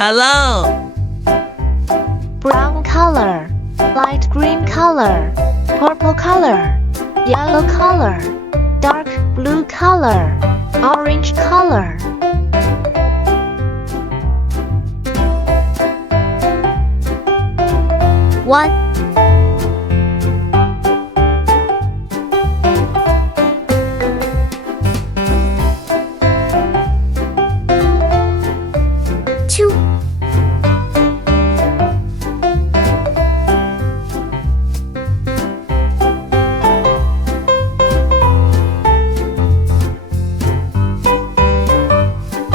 Hello. Brown color, light green color, purple color, yellow color, dark blue color, orange color. One, two,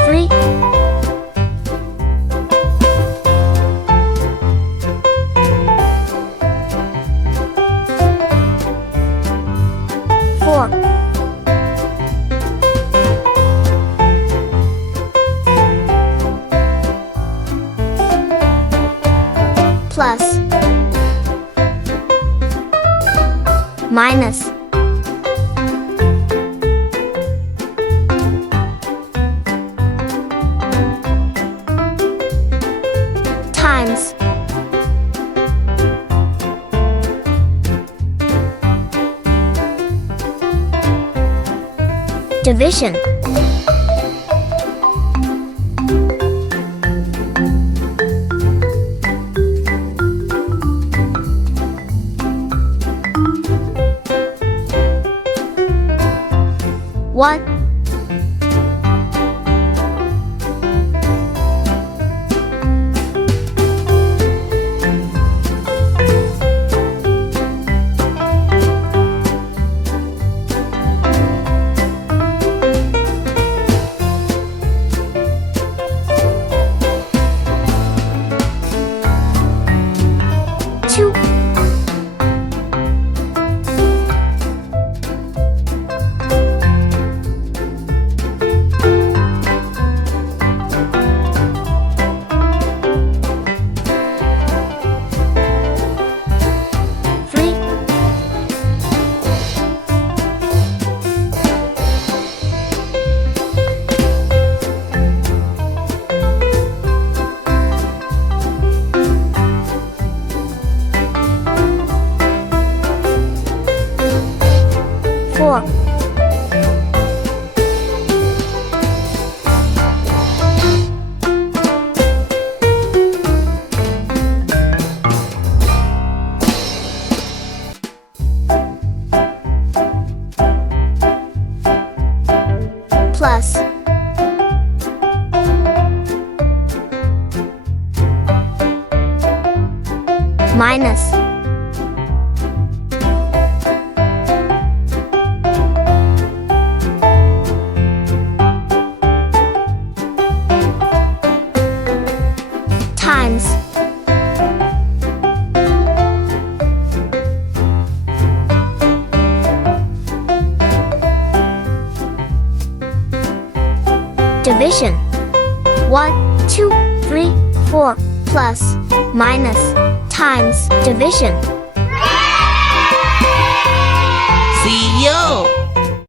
three, four, plus, minus, times, division. One, two, three, four, plus, minus, times, division. 1, 2, 3, 4, plus, minus, times, division. See you.